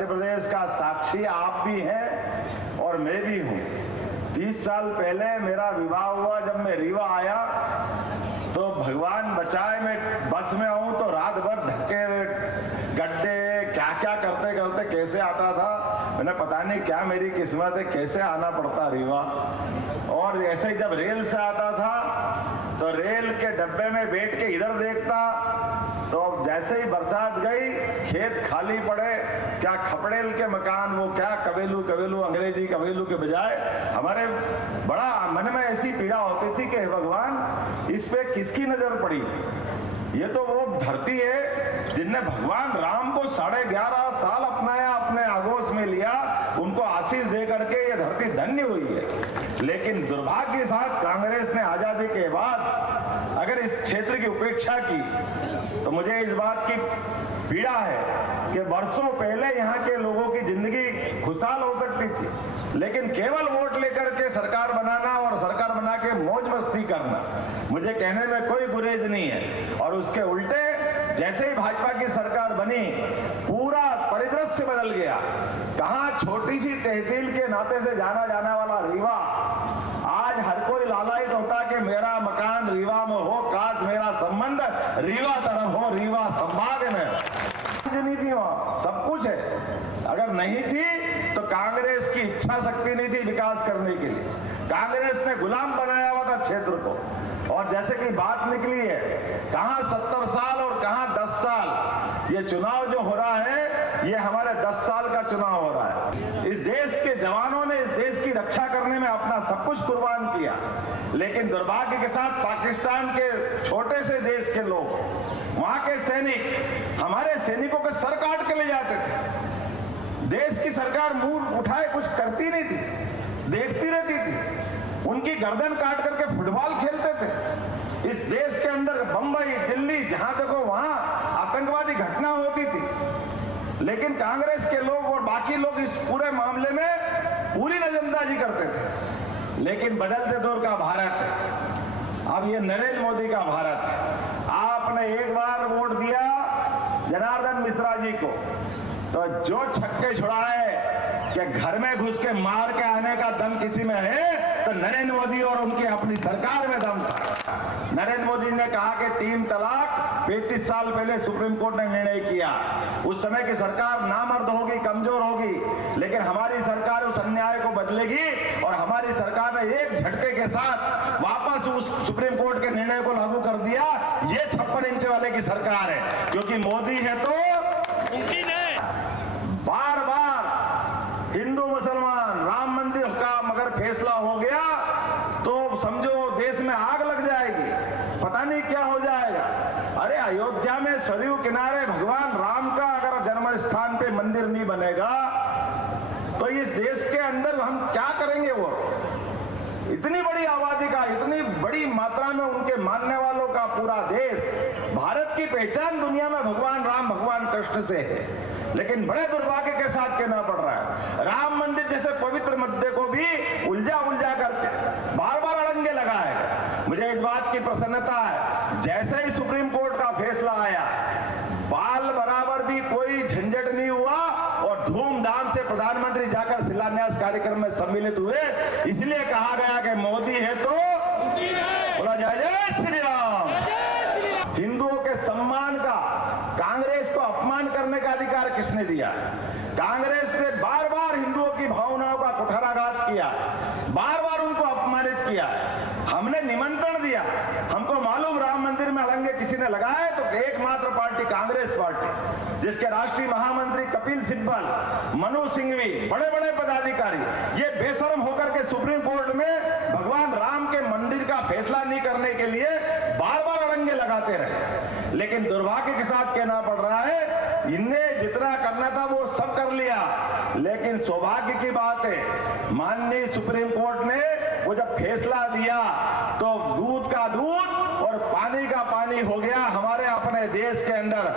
मध्य प्रदेश का साक्षी आप भी हैं और मैं भी हूँ। 30 साल पहले मेरा विवाह हुआ, जब मैं रीवा आया तो भगवान बचाए मैं बस में आऊं तो रात भर धक्के गड्ढे क्या क्या करते करते कैसे आता था। मैंने पता नहीं क्या मेरी किस्मत है, कैसे आना पड़ता रीवा। और ऐसे ही जब रेल से आता था तो रेल के डब्बे में बैठ के इधर देखता तो जैसे ही बरसात गई खेत खाली पड़े, क्या खपड़ेल के मकान, वो क्या कबेलू कबेलू अंग्रेजी कबेलू के बजाय हमारे बड़ा मन में ऐसी पीड़ा होती थी कि भगवान इस पे किसकी नजर पड़ी। ये तो वो धरती है जिनने भगवान राम को 11.5 साल अपनाया, अपने आगोश में लिया, उनको आशीष दे करके ये धरती धन्य हुई है। लेकिन दुर्भाग्य के साथ कांग्रेस ने आजादी के बाद अगर इस क्षेत्र की उपेक्षा की तो मुझे इस बात की पीड़ा है कि वर्षों पहले यहाँ के लोगों की जिंदगी खुशहाल हो सकती थी, लेकिन केवल वोट लेकर के सरकार बनाना और सरकार बना के मौज मस्ती करना, मुझे कहने में कोई गुरेज नहीं है। और उसके उल्टे जैसे ही भाजपा की सरकार बनी पूरा परिदृश्य बदल गया। कहाँ छोटी सी तहसील के नाते से जाना जाने वाला रीवा आज हर कोई लालायित होता कि मेरा मकान रीवा में हो, काश मेरा संबंध रीवा तरफ हो, रीवा संभाग में। नहीं थी वहां, सब कुछ है। अगर नहीं थी तो कांग्रेस की इच्छा शक्ति नहीं थी विकास करने के लिए। कांग्रेस ने गुलाम बनाया हुआ था क्षेत्र को। और जैसे कि बात निकली है, कहां 70 साल और कहां 10 साल, ये चुनाव जो हो रहा है ये हमारे 10 साल का चुनाव हो रहा है। इस देश के जवानों ने इस देश की रक्षा करने में अपना सब कुछ कुर्बान किया, लेकिन दुर्भाग्य के साथ पाकिस्तान के छोटे से देश के लोग, वहां के सैनिक हमारे सैनिकों के सर काट के ले जाते थे। देश की सरकार मुंह उठाए कुछ करती नहीं थी, देखती रहती थी। उनकी गर्दन काट करके फुटबॉल खेलते थे। इस देश के अंदर बंबई, दिल्ली, जहां देखो वहां आतंकवादी घटना होती थी, लेकिन कांग्रेस के लोग और बाकी लोग इस पूरे मामले में पूरी नजरअंदाजी करते थे। लेकिन बदलते दौर का भारत है, अब ये नरेंद्र मोदी का भारत है। आपने एक बार वोट दिया जनार्दन मिश्रा जी को, तो जो छक्के छुड़ाए कि घर में घुस के मार के आने का दम किसी में है तो नरेंद्र मोदी और उनकी अपनी सरकार में दम था। नरेंद्र मोदी ने कहा कि 3 तलाक 35 साल पहले सुप्रीम कोर्ट ने निर्णय किया। उस समय की सरकार नामर्द होगी, कमजोर होगी, लेकिन हमारी सरकार उस अन्याय को बदलेगी और हमारी सरकार ने एक झटके के साथ वापस उस सुप्रीम कोर्ट के निर्णय को लागू कर दिया। ये 56 इंच वाले की सरकार है, क्योंकि मोदी है तो बार बार हिंदू मुसलमान राम मंदिर का मगर फैसला हो गया तो समझो देश में आग लग जाएगी, पता नहीं क्या हो जाएगा। अरे अयोध्या में सरयू किनारे भगवान राम का अगर जन्म स्थान पे मंदिर नहीं बनेगा तो इस देश के अंदर हम क्या करेंगे। वो इतनी बड़ी आबादी का, इतनी बड़ी मात्रा में उनके मानने वालों का पूरा देश, भारत की पहचान दुनिया में भगवान राम भगवान कृष्ण से है, लेकिन बड़े दुर्भाग्य के साथ कहना पड़ रहा है राम मंदिर जैसे पवित्र मुद्दे को भी उलझा करके बार बार अड़ंगे लगाए। मुझे इस बात की प्रसन्नता है, जैसे ही सुप्रीम कोर्ट का फैसला आया बाल बराबर भी कोई झंझट नहीं हुआ और धूमधाम से प्रधानमंत्री जाकर शिलान्यास कार्यक्रम में सम्मिलित हुए। इसलिए कहा गया कि मोदी है तो बोला जय जय श्री राम। हिंदुओं के सम्मान का कांग्रेस को अपमान करने का अधिकार किसने दिया? कांग्रेस ने बार बार हिंदुओं की भावनाओं का कुठाराघात किया, बार बार उनको अपमानित किया। हमने निमंत्रण दिया, हमको मालूम राम मंदिर में अड़ंगे किसी ने लगाए तो एकमात्र पार्टी कांग्रेस पार्टी, जिसके राष्ट्रीय महामंत्री कपिल सिब्बल, मनु सिंघवी, बड़े बड़े पदाधिकारी ये बेशर्म होकर के सुप्रीम कोर्ट में भगवान राम के मंदिर का फैसला नहीं करने के लिए बार बार अड़ंगे लगाते रहे। लेकिन दुर्भाग्य के साथ कहना पड़ रहा है इन्हें जितना करना था वो सब कर लिया, लेकिन सौभाग्य की बात है माननीय सुप्रीम कोर्ट ने वो जब फैसला दिया तो दूध का दूध और पानी का पानी हो गया हमारे अपने देश के अंदर।